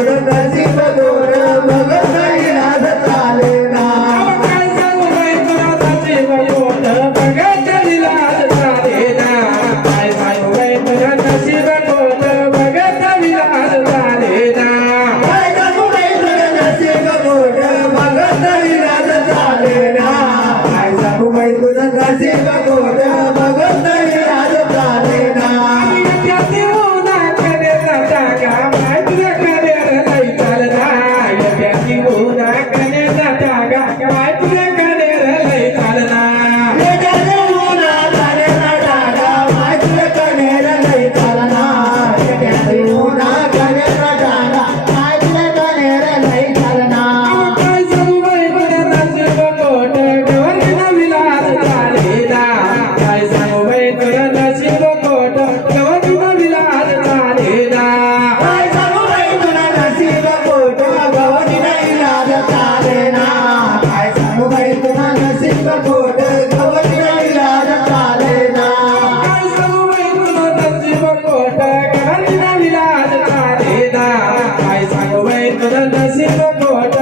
আমরা కదల శివ కోట